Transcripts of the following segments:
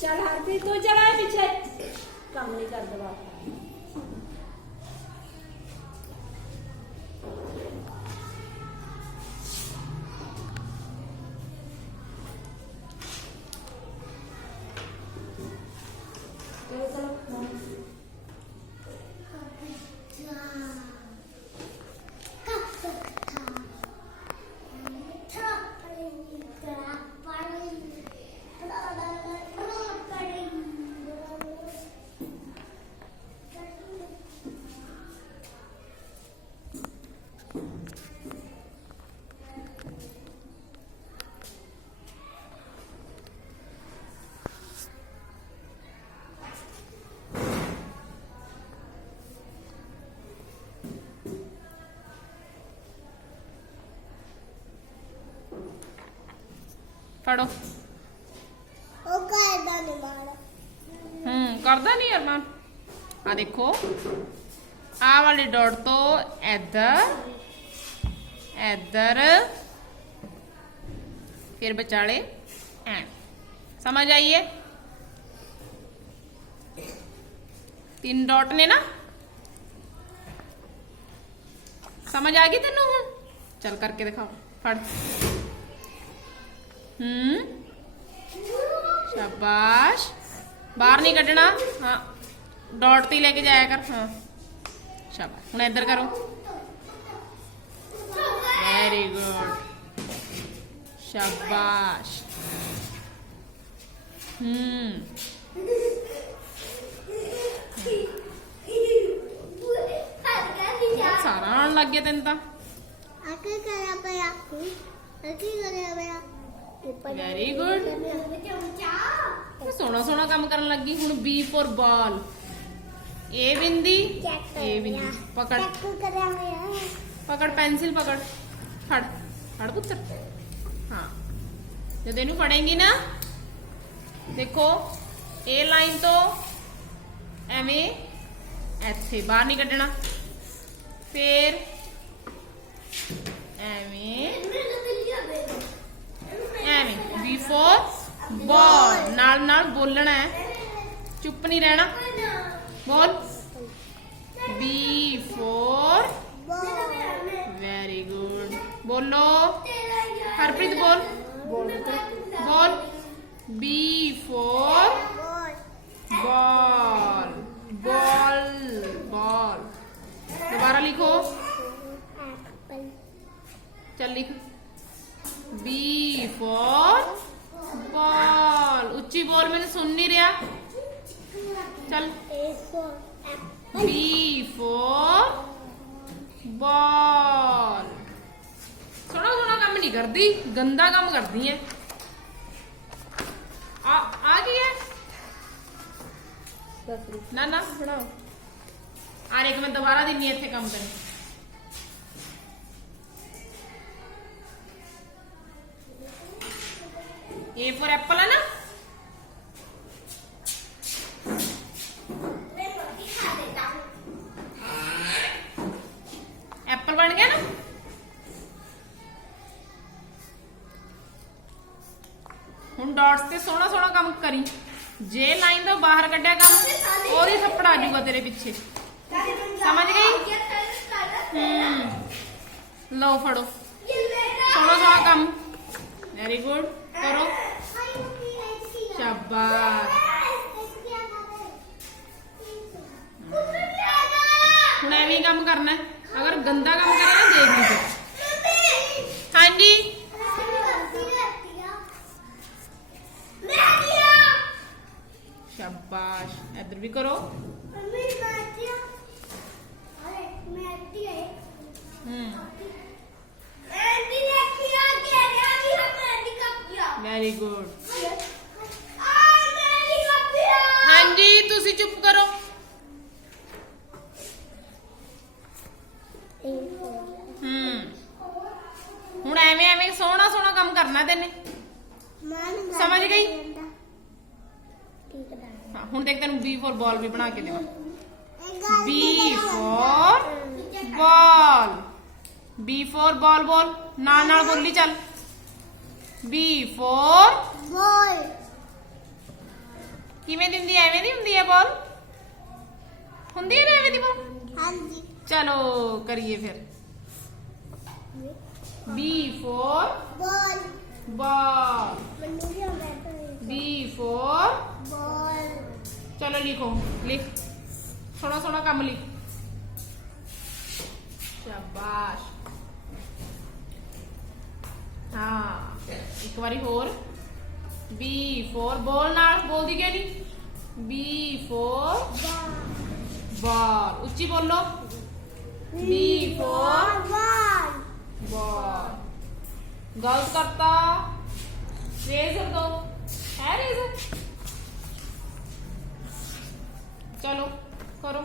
ਚੱਲ ਹਰਪ੍ਰੀਤ ਤੂੰ ਚਲਾ ਪਿੱਛੇ ਕੰਮ ਨਹੀਂ ਕਰਦਾ ਬਾਪ ਫੜੋ ਹੂੰ ਕਰਦਾ ਨਹੀਂ ਅਰਮਾਨ ਆ ਦੇਖੋ ਆ ਵਾਲੇ ਡਾਟ ਤੋਂ ਇੱਧਰ ਇੱਧਰ ਫਿਰ ਵਿਚਾਲੇ ਐਂ ਸਮਝ ਆਈਏ ਤਿੰਨ ਡਾਟ ਨੇ ਨਾ ਸਮਝ ਆ ਗਈ ਤੈਨੂੰ ਹੁਣ ਚੱਲ ਕਰਕੇ ਦਿਖਾਓ ਫੜ ਹੂੰ ਸ਼ਾਬਾਸ਼ ਬਾਹਰ ਨਹੀਂ ਕੱਢਣਾ ਹਾਂ ਡਾਟ ਤੇ ਹੀ ਲੈ ਕੇ ਜਾਇਆ ਕਰ ਹਾਂ ਸ਼ਾਬਾਸ਼ ਹੁਣ ਇੱਧਰ ਕਰੋ ਵੈਰੀ ਗੁੱਡ ਸ਼ਾਬਾਸ਼ ਹੂੰ ਸਾਰਾ ਆਉਣ ਲੱਗ ਗਿਆ ਤੈਨੂੰ ਤਾਂ ਵੈਰੀ ਗੁੱਡ ਸੋਹਣਾ ਸੋਹਣਾ ਕੰਮ ਕਰਨ ਲੱਗੀ ਹੁਣ ਬੀ ਫॉर ਬਾਲ ਏ ਬਿੰਦੀ ਏ ਬਿੰਦੀ। ਪਕੜ। ਪਕੜ ਪੈਨਸਿਲ ਪਕੜ। ਫੜ ਫੜ ਪੁੱਤਰ। ਹਾਂ। ਜਦੋਂ ਇਹਨੂੰ ਫੜੇਂਗੀ ਨਾ ਦੇਖੋ ਇਹ ਲਾਈਨ ਤੋਂ ਐਵੇਂ ਇੱਥੇ ਬਾਹਰ ਨਹੀਂ ਕੱਢਣਾ। ਫੇਰ ਐਵੇਂ B for ball. ਨਾਲ ਨਾਲ ਬੋਲਣਾ ਹੈ। ਚੁੱਪ ਨਹੀਂ ਰਹਿਣਾ। ਬੋਲ। B for ਵੈਰੀ ਗੁੱਡ ਬੋਲੋ। ਹਰਪ੍ਰੀਤ, ਬੋਲ। ਬੋਲ। ਬੋਲ B for ball. ਮੈਨੂੰ ਸੁਣ ਨਹੀਂ ਰਿਹਾ। ਚੱਲ। ਬੀ ਫॉर ਬਾਲ ਸੋਹਣਾ ਸੋਹਣਾ ਕੰਮ ਨਹੀਂ ਕਰਦੀ। ਗੰਦਾ ਕੰਮ ਕਰਦੀ ਐ। ਆ ਆ ਕੀ ਹੈ ਨਾ ਨਾ ਬਣਾਓ ਆ ਇੱਕ ਮੈਂ ਦੁਬਾਰਾ ਦਿੰਨੀ ਇੱਥੇ ਕੰਮ ਤੈਨੂੰ। A for apple ਹੈ ਨਾ। ਤੇ ਸੋਹਣਾ ਸੋਹਣਾ ਕੰਮ ਕਰੀ। ਜੇ ਲਾਈਨ ਤੋਂ ਬਾਹਰ ਕੱਢਿਆ ਕੰਮ ਉਹਦੀ ਥੱਪੜ ਆ ਜਾਊਗਾ ਤੇਰੇ ਪਿੱਛੇ। ਸਮਝ ਗਈ? ਹੂੰ। ਲਓ ਫੜੋ। ਸੋਹਣਾ ਸੋਹਣਾ ਕੰਮ। ਵੈਰੀ ਗੁੱਡ ਕਰੋ। ਸ਼ਾਬਾਸ਼। ਹੁਣ ਐਵੇਂ ਹੀ ਕੰਮ ਕਰਨਾ ਹੈ। ਅਗਰ ਗੰਦਾ ਕੰਮ ਕਰਾਂ ਨਾ ਦੇਖ ਲਈ ਫਿਰ ਹਾਂਜੀ ਸ਼ਾਬਾਸ਼ ਇੱਧਰ ਵੀ ਕਰੋ ਹੂੰ। ਵੈਰੀ ਗੁੱਡ ਹਾਂਜੀ ਤੁਸੀਂ ਚੁੱਪ ਕਰੋ। ਹੂੰ। ਹੁਣ ਐਵੇਂ ਐਵੇਂ ਸੋਹਣਾ ਸੋਹਣਾ ਕੰਮ ਕਰਨਾ ਤੈਨੇ। ਸਮਝ ਗਈ? ਹਾਂ ਹੁਣ ਦੇਖ ਤੈਨੂੰ B ਫੋਰ ਬਾਲ ਵੀ ਬਣਾ ਕੇ ਦੇਵਾਂ। B for ball B for ball ਬੋਲ ਨਾਲ ਨਾਲ ਬੋਲੀ ਚੱਲ। B ਫੋਰ ਬਾਲ ਕਿਵੇਂ ਦਿੰਦੀ ਐਵੇਂ ਦੀ ਹੁੰਦੀ ਹੈ ਬਾਲ ਹੁੰਦੀ ਹੈ ਐਵੇਂ ਦੀ ਬਾਲ ਹਾਂਜੀ। ਚਲੋ ਕਰੀਏ ਫਿਰ। B for ball ball B for ball. ਚਲੋ ਲਿਖੋ, ਲਿਖ। ਸੋਹਣਾ ਸੋਹਣਾ ਕੰਮ ਲਿਖ। ਸ਼ਾਬਾਸ਼। ਹਾਂ, ਇੱਕ ਵਾਰੀ ਹੋਰ। B for ball ਨਾਲ, ਬੋਲਦੀ ਕਿਉਂ ਨਹੀਂ B for ball ਉੱਚੀ ਬੋਲੋ। B for bar. ball ਗਲਤ ਕਰਤਾ। ਰੇਜ਼ਰ ਦੋ। ਹੈ ਰੇਜ਼ਰ? ਚਲੋ ਕਰੋ।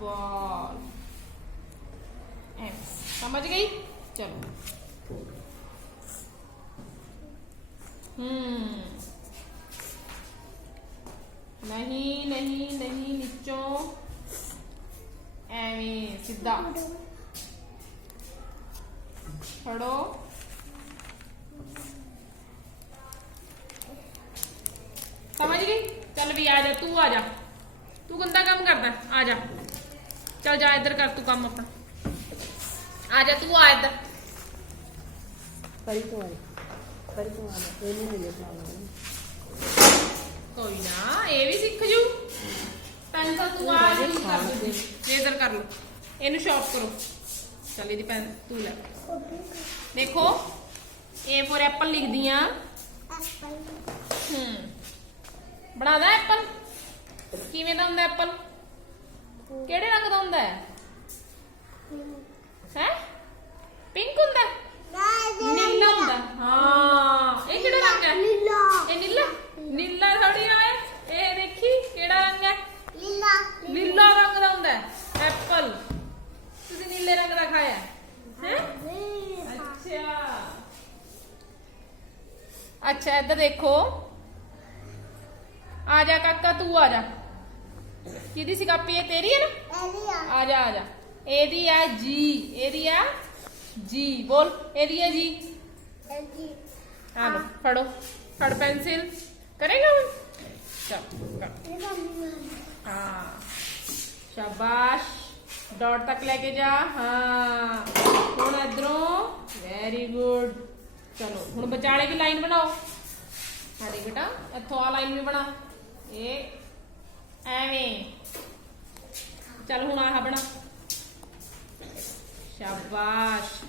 Ball. ਐ ਸਮਝ ਗਈ? ਨਹੀਂ ਨੀਚੋਂ ਐਵੇਂ ਸਿੱਧਾ ਫੜੋ ਸਮਝ ਗਈ ਚੱਲ ਵੀ ਆ ਜਾ ਤੂੰ ਆ ਜਾ। ਤੂੰ ਗੰਦਾ ਕੰਮ ਕਰਦਾ? ਆ ਜਾ। ਚੱਲ ਜਾ ਇੱਧਰ ਕਰ ਤੂੰ ਕੰਮ ਆਪਣਾ। ਆ ਜਾ ਤੂੰ ਆ ਇੱਧਰ। ਪਰੀ ਤੋਂ ਆਏ ਪਰੀ ਤੋਂ ਆਏ ਇਹ ਨਹੀਂ ਮਿਲੇ ਪਲਾਉਣਾ ਕੋਈ ਨਾ ਇਹ ਵੀ ਸਿੱਖ ਜੂ। ਪੈਨਸਲ ਤੂੰ ਆ ਯੂਜ਼ ਕਰ ਦੇ ਲੇਜ਼ਰ ਕਰ ਲੋ ਇਹਨੂੰ ਸ਼ਾਰਪ ਕਰੋ। ਚੱਲ ਇਹਦੀ ਪੈਨ ਤੂੰ ਲੈ। ਦੇਖੋ A ਫੋਰ ਐਪਲ ਲਿਖਦੀ ਆ। ਐਪਲ ਹੂੰ। ਬਣਾਦਾ ਐਪਲ? ਕਿਵੇਂ ਦਾ ਹੁੰਦਾ ਐਪਲ? ਕਿਹੜੇ ਰੰਗ ਦਾ ਹੁੰਦਾ ਹੈ? ਹੈ? ਪਿੰਕ ਹੁੰਦਾ? ਨੀਲਾ ਹੁੰਦਾ ਹੈ। ਇਹ ਕਿਹੜਾ ਰੰਗ ਹੈ? ਲੀਲਾ ਇਹ ਨੀਲਾ? ਨੀਲਾ ਥੋੜੀ ਆ ਇਹ। ਇਹ ਦੇਖੀ ਕਿਹੜਾ ਰੰਗ ਹੈ? ਲੀਲਾ ਨੀਲਾ ਰੰਗ ਦਾ ਹੁੰਦਾ ਹੈ। ਐਪਲ। ਤੁਸੀਂ ਨੀਲੇ ਰੰਗ ਦਾ ਖਾਇਆ ਹੈ? ਅੱਛਾ। ਅੱਛਾ ਇੱਧਰ ਦੇਖੋ। ਆ ਜਾ ਕਾਕਾ ਤੂੰ ਆ ਜਾ ਕਿਹਦੀ ਸੀ ਕਾਪੀ ਇਹ ਤੇਰੀ ਹੈ ਨਾ ਐਲੀਆ ਆ ਜਾ ਆ ਜਾ ਇਹਦੀ ਆ ਜੀ ਇਹਦੀ ਆ ਜੀ ਬੋਲ ਇਹਦੀ ਆ ਜੀ ਐਲੀ ਆ ਲੋ ਫੜੋ ਫੜ ਪੈਨਸਿਲ ਕਰੇਗਾ ਹੁਣ ਚੱਲ ਕਰ ਇਹ ਮੰਮੀ ਹਾਂ ਸ਼ਾਬਾਸ਼ ਡਾਟ ਤੱਕ ਲੈ ਕੇ ਜਾ ਹਾਂ ਹੁਣ ਇਧਰੋਂ ਵੈਰੀ ਗੁੱਡ ਚਲੋ ਹੁਣ ਵਿਚਾਲੇ ਇਹ ਐਵੇਂ। ਚੱਲ ਹੁਣ ਆਹ ਬਣਾ। ਸ਼ਾਬਾਸ਼।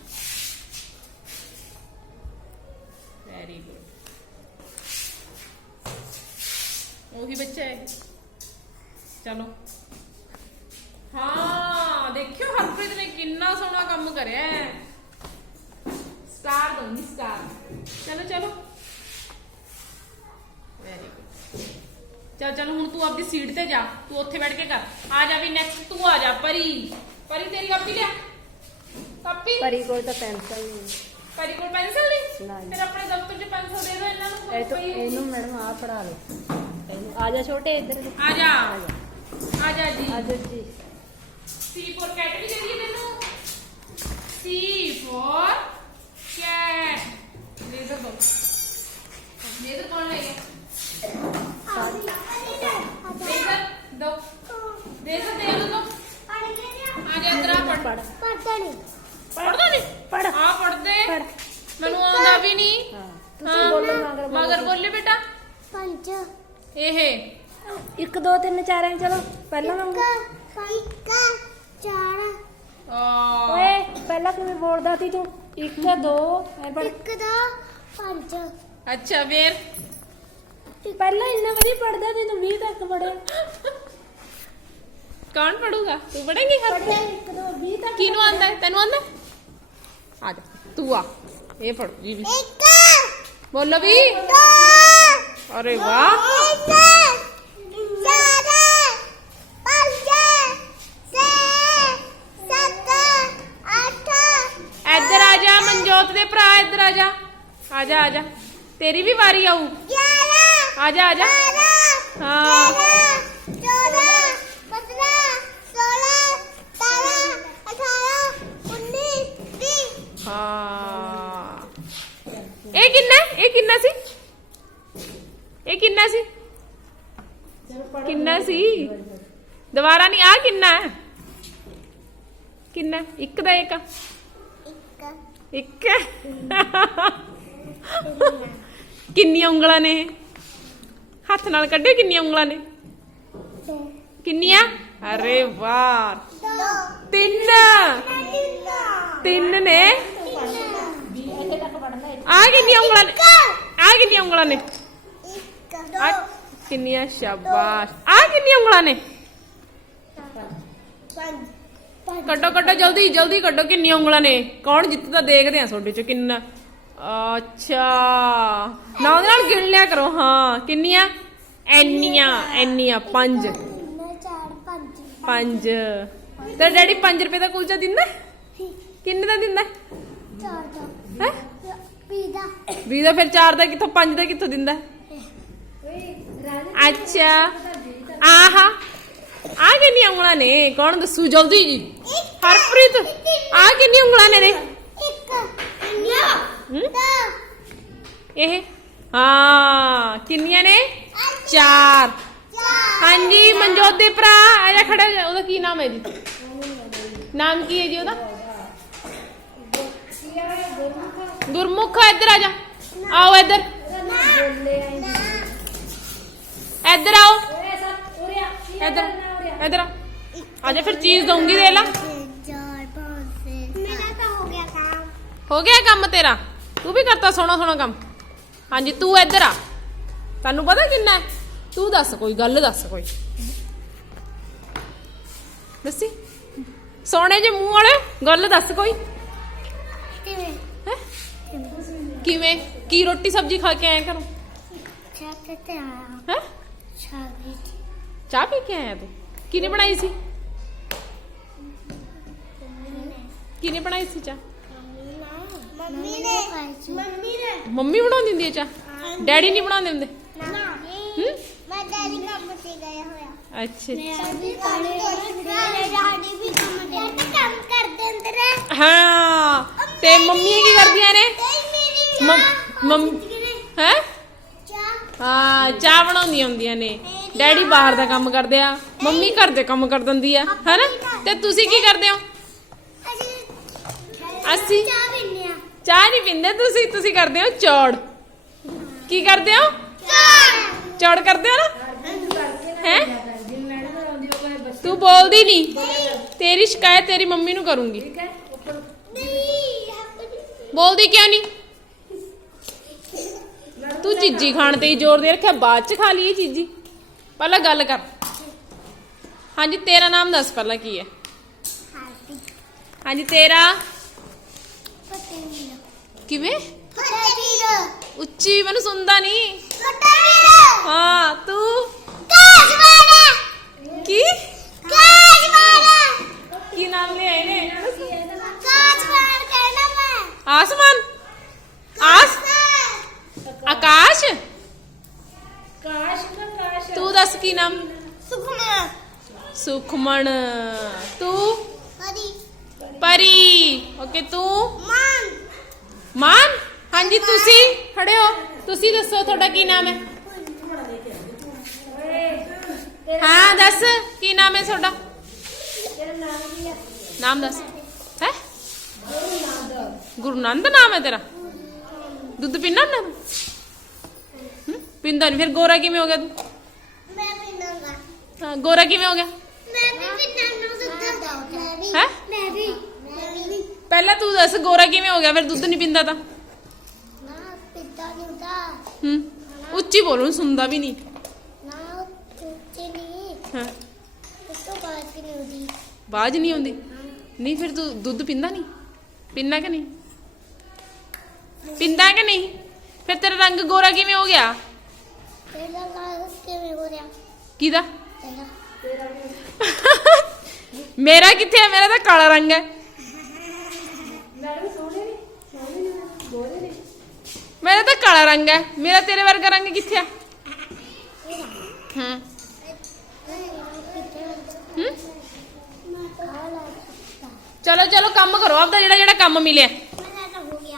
ਵੈਰੀ ਗੁੱਡ ਉਹੀ ਬੱਚਾ ਹੈ। ਚਲੋ। ਤੂੰ ਆਪਦੀ ਸੀਟ ਤੇ ਜਾ ਤੂੰ ਉੱਥੇ ਬੈਠ ਕੇ ਕਰ। ਆ ਜਾ ਵੀ ਨੈਕਸਟ ਤੂੰ ਆ ਜਾ ਪਰੀ। ਪਰੀ ਤੇਰੀ ਕਾਪੀ ਲਿਆ। ਕਾਪੀ? ਪਰੀ ਕੋਲ ਤਾਂ ਪੈਨਸਲ ਨਹੀਂ। ਪਰੀ ਕੋਲ ਪੈਨਸਲ ਨਹੀਂ? ਨਹੀਂ। ਫਿਰ ਆਪਣੇ ਦਫ਼ਤਰ 'ਚ ਪੈਨਸਲ ਦੇ ਦਿਓ ਇਹਨਾਂ ਨੂੰ ਇਹ ਤੋਂ ਹੋਊ। ਇਹਨੂੰ ਮੈਡਮ ਆ ਪੜਾ ਲਓ। ਇਹਨੂੰ ਆ ਜਾ ਛੋਟੇ ਇੱਧਰ ਦੇ। ਆ ਜਾ। ਆ ਜਾ। ਆ ਜਾ ਜੀ। ਆ ਜਾ ਜੀ। C for cat ਵੀ ਦੇ ਦਈਏ ਤੈਨੂੰ। C for cat ਲੇਜ਼ਰ ਦੋ। ਲੇਜ਼ਰ ਕੌਣ ਲੈ ਗਿਆ? ਮੈਨੂੰ ਆਉਂਦਾ ਵੀ ਨਹੀਂ ਹਾਂ ਮਗਰ ਬੋਲੇ ਬੇਟਾ ਪੰਜ ਇਹ 1 2 3 4 ਐ ਚਲੋ ਪਹਿਲਾਂ ਵਾਂਗੂ। ਇੱਕ ਚਾਰ ਆ ਓਏ ਪਹਿਲਾਂ ਕਿਵੇਂ ਬੋਲਦਾ ਸੀ ਤੂੰ 1 2 ਐ ਪੜ ਇੱਕ ਦੋ ਪੰਜ। ਅੱਛਾ ਫੇਰ? ਪਹਿਲਾਂ ਇੰਨਾ ਵਧੀਆ ਪੜਦਾ ਸੀ ਤੂੰ 20 ਤੱਕ ਪੜਿਆ ਕੌਣ ਪੜੂਗਾ ਤੂੰ ਪੜੇਂਗੀ ਹਰ ਪੜਿਆ ਇੱਕ ਦੋ 20 ਤੱਕ ਕਿਹਨੂੰ ਆਂਦਾ ਹੈ? ਤੈਨੂੰ ਆਂਦਾ ਹੈ? ਆ ਜਾ ਤੂੰ ਆ। ਇਹ ਫੜੋ ਜੀ ਵੀ। ਇੱਕ। ਬੋਲੋ ਵੀ। ਦੋ। ਅਰੇ ਵਾਹ। ਇੱਧਰ ਆ ਜਾ ਮਨਜੋਤ ਦੇ ਭਰਾ ਇੱਧਰ ਆ ਜਾ। ਆ ਜਾ ਆ ਜਾ। ਤੇਰੀ ਵੀ ਵਾਰੀ ਆਊ। ਆ ਜਾ ਆ ਜਾ ਹਾਂ। ਤੇਰਾਂ ਚੌਦਾਂ ਪੰਦਰਾਂ ਸੋਲਾਂ ਸਤਾਰਾਂ ਅਠਾਰਾਂ ਉੱਨੀ ਵੀਹ ਹਾਂ ਇਹ ਕਿੰਨਾ ਹੈ? ਇਹ ਕਿੰਨਾ ਸੀ? ਇਹ ਕਿੰਨਾ ਸੀ? ਕਿੰਨਾ ਸੀ? ਦੁਬਾਰਾ ਨਹੀਂ ਆ ਕਿੰਨਾ ਹੈ? ਕਿੰਨਾ? ਇੱਕ ਦਾ ਇੱਕ ਆ? ਇੱਕ ਇੱਕ ਕਿੰਨੀਆਂ ਉਂਗਲਾਂ ਨੇ ਇਹ? ਹੱਥ ਨਾਲ ਕੱਢਿਓ ਕਿੰਨੀਆਂ ਉਂਗਲਾਂ ਨੇ? ਕਿੰਨੀਆਂ? ਅਰੇ ਵਾਹ। ਤਿੰਨ। ਤਿੰਨ ਨੇ? ਆ ਕਿੰਨੀਆਂ ਉਂਗਲਾਂ ਨੇ? ਆ ਕਿੰਨੀਆਂ ਉਂਗਲਾਂ ਨੇ? ਇੱਕ ਆ ਕਿੰਨੀਆਂ ਸ਼ਾਬਾਸ਼। ਆ ਕਿੰਨੀਆਂ ਉਂਗਲਾਂ ਨੇ? ਕੱਢੋ ਕੱਢੋ ਜਲਦੀ ਜਲਦੀ ਕੱਢੋ ਕਿੰਨੀਆਂ ਉਂਗਲਾਂ ਨੇ। ਕੌਣ ਜਿੱਤਦਾ ਦੇਖਦੇ ਆ ਤੁਹਾਡੇ ਚ ਕਿੰਨਾ। ਅੱਛਾ। ਨਾ ਉਹਦੇ ਨਾਲ ਗਿਣ ਲਿਆ ਕਰੋ ਹਾਂ ਕਿੰਨੀਆਂ? ਐਨੀਆਂ ਐਨੀਆਂ ਪੰਜ। ਤਿੰਨ ਚਾਰ ਪੰਜ। ਪੰਜ ਤੇ ਡੈਡੀ 5 ਰੁਪਏ ਦਾ ਕੁਲਚਾ ਦਿੰਦਾ? ਕਿੰਨੇ ਦਾ ਦਿੰਦਾ? ਚਾਰ ਦਾ ਹੈ? ਪੀਦਾ ਵੀ ਦਾ ਫਿਰ 4 ਦਾ ਕਿੱਥੋਂ 5 ਦਾ ਕਿੱਥੋਂ ਦਿੰਦਾ? ਅੱਛਾ। ਆਹਾ। ਆ ਕਿੰਨੀਆਂ ਉਂਗਲਾਂ ਨੇ? ਕੌਣ ਦੱਸੂ? ਜਲਦੀ। ਜੀ ਹਰਪ੍ਰੀਤ ਆ ਕਿੰਨੀਆਂ ਉਂਗਲਾਂ ਨੇ ਨੇ? ਇੱਕ। ਹੂੰ? ਇਹ ਹਾਂ ਕਿੰਨੀਆਂ ਨੇ? ਚਾਰ। ਹਾਂਜੀ ਮਨਜੋਤ ਦੇ ਭਰਾ ਆ ਜਾ ਖੜਾ ਹੋ ਜਾ। ਉਹਦਾ ਕੀ ਨਾਮ ਹੈ ਜੀ? ਨਾਮ ਕੀ ਹੈ ਜੀ ਉਹਦਾ? ਗੁਰਮੁਖ ਇੱਧਰ ਆ ਜਾ। ਆਓ ਇੱਧਰ। ਇੱਧਰ ਆਓ। ਇੱਧਰ? ਇੱਧਰ ਆ। ਆ ਜਾ ਫਿਰ ਚੀਜ਼ ਦਊਂਗੀ ਦੇ ਲਾ। ਚਾਰ ਪੰਜ ਛੇ ਮੇਰਾ ਤਾਂ ਹੋ ਗਿਆ ਕੰਮ। ਹੋ ਗਿਆ ਕੰਮ ਤੇਰਾ? ਤੂੰ ਵੀ ਕਰਤਾ ਸੋਹਣਾ ਸੋਹਣਾ ਕੰਮ। ਹਾਂਜੀ ਤੂੰ ਇੱਧਰ ਆ। ਤੈਨੂੰ ਪਤਾ ਕਿੰਨਾ ਹੈ? ਤੂੰ ਦੱਸ ਕੋਈ ਗੱਲ ਦੱਸ ਕੋਈ। ਦੱਸੀ? ਸੋਹਣੇ ਜੇ ਮੂੰਹ ਵਾਲੇ ਗੱਲ ਦੱਸ ਕੋਈ। ਕਿਵੇਂ? ਹੈ? ਕਿਵੇਂ? ਕੀ ਰੋਟੀ ਸਬਜ਼ੀ ਖਾ ਕੇ ਆਇਆ ਕਰੋ ਚਾਹ ਤੇ ਆਇਆ। ਹੈ? ਸ਼ਾਦੀ ਚਾਹ ਪੀ ਕੇ ਆਇਆ ਤੂੰ? ਕਿਹਨੇ ਬਣਾਈ ਸੀ? ਕਿਹਨੇ ਬਣਾਈ ਸੀ ਚਾਹ? ਮੰਮੀ ਨੇ। ਮੰਮੀ ਨੇ। ਮੰਮੀ ਬਣਾਉਂਦੀ ਹੁੰਦੀ ਹੈ ਚਾਹ? ਡੈਡੀ ਨਹੀਂ ਬਣਾਉਂਦੇ ਹੁੰਦੇ? ਨਾ। ਹੂੰ? ਮੈਂ ਡੈਡੀ ਕੰਮ ਤੇ ਗਿਆ ਹੋਇਆ ਅੱਛਾ ਡੈਡੀ ਡੈਡੀ ਵੀ ਕੰਮ ਤੇ ਕੰਮ ਕਰਦੇ ਅੰਦਰ ਹਾਂ ਤੇ ਮੰਮੀਆਂ ਕੀ ਕਰਦੀਆਂ ਨੇ? ਮੇਰੀ ਮੰਮ- ਹੈ? ਹਾਂ ਚਾਹ ਬਣਾਉਂਦੀਆਂ ਹੁੰਦੀਆਂ ਨੇ। ਡੈਡੀ ਬਾਹਰ ਦਾ ਕੰਮ ਕਰਦੇ ਆ। ਮੰਮੀ ਘਰ ਦੇ ਕੰਮ ਕਰ ਦਿੰਦੀ ਆ। ਹੈਨਾ? ਤੇ ਤੁਸੀਂ ਕੀ ਕਰਦੇ ਹੋ? ਅਸੀਂ ਅਸੀਂ ਚਾਹ ਪੀਂਦੇ ਨਹੀਂ ਪੀਂਦੇ ਤੁਸੀਂ ਤੁਸੀਂ ਕਰਦੇ ਹੋ ਚੌੜ। ਕੀ ਕਰਦੇ ਹੋ? ਚਾਹ ਚੌੜ ਕਰਦੇ ਹੋ ਨਾ? ਹੈ? ਤੂੰ ਬੋਲਦੀ ਨਹੀਂ ਤੇਰੀ ਸ਼ਿਕਾਇਤ ਤੇਰੀ ਮੰਮੀ ਨੂੰ ਕਰੂੰਗੀ। ਨਹੀਂ ਬੋਲਦੀ ਕਿਉਂ ਨਹੀਂ ਤੂੰ ਚੀਜੀ ਖਾਣ ਤੇ ਹੀ ਜ਼ੋਰ ਦੇ ਰੱਖਿਆ, ਬਾਅਦ ਚ ਖਾ ਲਈ ਚੀਜੀ। ਪਹਿਲਾਂ ਗੱਲ ਕਰ। ਹਾਂਜੀ, ਤੇਰਾ ਨਾਮ ਦੱਸ ਪਹਿਲਾਂ ਕੀ ਹੈ? ਹਾਂਜੀ, ਤੇਰਾ? ਕਿਵੇਂ? ਪਤੀਲਾ ਉੱਚੀ ਮੈਨੂੰ ਸੁਣਦਾ ਨਹੀਂ। ਪਤੀਲਾ ਹਾਂ ਤੂੰ? ਕਾਜ ਵਾਲਾ। ਕੀ? ਕਾਜ ਵਾਲਾ। ਕੀ ਨਾਮ ਲਿਆਏ ਨੇ? ਕਾਜ ਵਾਲਾ ਕਹਿਣਾ ਮੈਂ। ਆਸਮਾਨ? ਆਸ ਆਕਾਸ਼? ਕਾਸ਼ ਕਾਸ਼ ਤੂੰ ਦੱਸ ਕੀ ਨਾਮ? ਸੁਖਮਾ ਸੁਖਮਣ ਤੂੰ? ਹਰੀ ਪਰੀ। ਓਕੇ ਤੂੰ? ਮਾਨ ਮਾਨ ਹਾਂਜੀ ਤੁਸੀਂ? ਖੜੇ ਹੋ। ਤੁਸੀਂ ਦੱਸੋ ਤੁਹਾਡਾ ਕੀ ਨਾਮ ਹੈ? ਹਾਂ ਦੱਸ ਕੀ ਨਾਮ ਹੈ ਤੁਹਾਡਾ? ਤੇਰਾ ਨਾਮ ਕੀ ਆ ਨਾਮ ਦੱਸ ਹੈ ਗੁਰਨੰਦ ਨਾਮ ਹੈ ਤੇਰਾ? ਦੁੱਧ ਪੀਣਾ ਨਾ ਤੂੰ? ਹੂੰ? ਪੀਂਦਾ ਨਹੀਂ ਫਿਰ ਗੋਰਾ ਕਿਵੇਂ ਹੋ ਗਿਆ ਤੂੰ? ਮੈਂ ਪੀਣਾਗਾ ਹਾਂ, ਗੋਰਾ ਕਿਵੇਂ ਹੋ ਗਿਆ? ਮੈਂ ਵੀ ਪੀਣਾ ਨੂੰ ਦੁੱਧ ਮੈਂ ਵੀ ਹੈਂ? ਮੈਂ ਵੀ ਮੈਂ ਵੀ ਪਹਿਲਾਂ ਤੂੰ ਦੱਸ ਗੋਰਾ ਕਿਵੇਂ ਹੋ ਗਿਆ? ਫਿਰ ਦੁੱਧ ਨਹੀਂ ਪੀਂਦਾ ਤਾਂ। ਨਾ ਪਿੱਤਾ ਨਹੀਂ ਦਾ ਹੂੰ ਉੱਚੀ ਬੋਲੋ ਸੁਣਦਾ ਵੀ ਨਹੀਂ ਨਾ ਨਹੀਂ ਹਾਂ। ਉਸ ਤੋਂ ਬਾਅਦ ਕਿ ਨਹੀਂ ਹੁੰਦੀ ਬਾਜ ਨਹੀਂ ਆਉਂਦੀ? ਨਹੀਂ ਫਿਰ ਤੂੰ ਦੁੱਧ ਪੀਂਦਾ ਨਹੀਂ ਪੀਂਦਾ ਕਿ ਨਹੀਂ? ਪੀਂਦਾ ਕਿ ਨਹੀਂ? ਫਿਰ ਤੇਰਾ ਰੰਗ ਗੋਰਾ ਕਿਵੇਂ ਹੋ ਗਿਆ? ਤੇਰਾ ਲਾਗ ਕਿਵੇਂ ਹੋ ਰਿਹਾ? ਕਿਹਦਾ? ਤੇਰਾ। ਮੇਰਾ ਕਿੱਥੇ ਹੈ ਮੇਰਾ ਤਾਂ ਕਾਲਾ ਰੰਗ ਹੈ ਮੈਡਮ ਸੋਹਣੇ ਨੇ ਸੋਹਣੇ ਨੇ ਬੋਲੇ ਨੇ ਮੇਰਾ ਤਾਂ ਕਾਲਾ ਰੰਗ ਹੈ। ਮੇਰਾ ਤੇਰੇ ਵਰਗਾ ਰੰਗ ਕਿੱਥੇ ਆ? ਹਾਂ? ਹੂੰ? ਚਲੋ ਚਲੋ, ਕੰਮ ਕਰੋ। ਆਪਦਾ ਜਿਹੜਾ ਜਿਹੜਾ ਕੰਮ ਮਿਲਿਆ।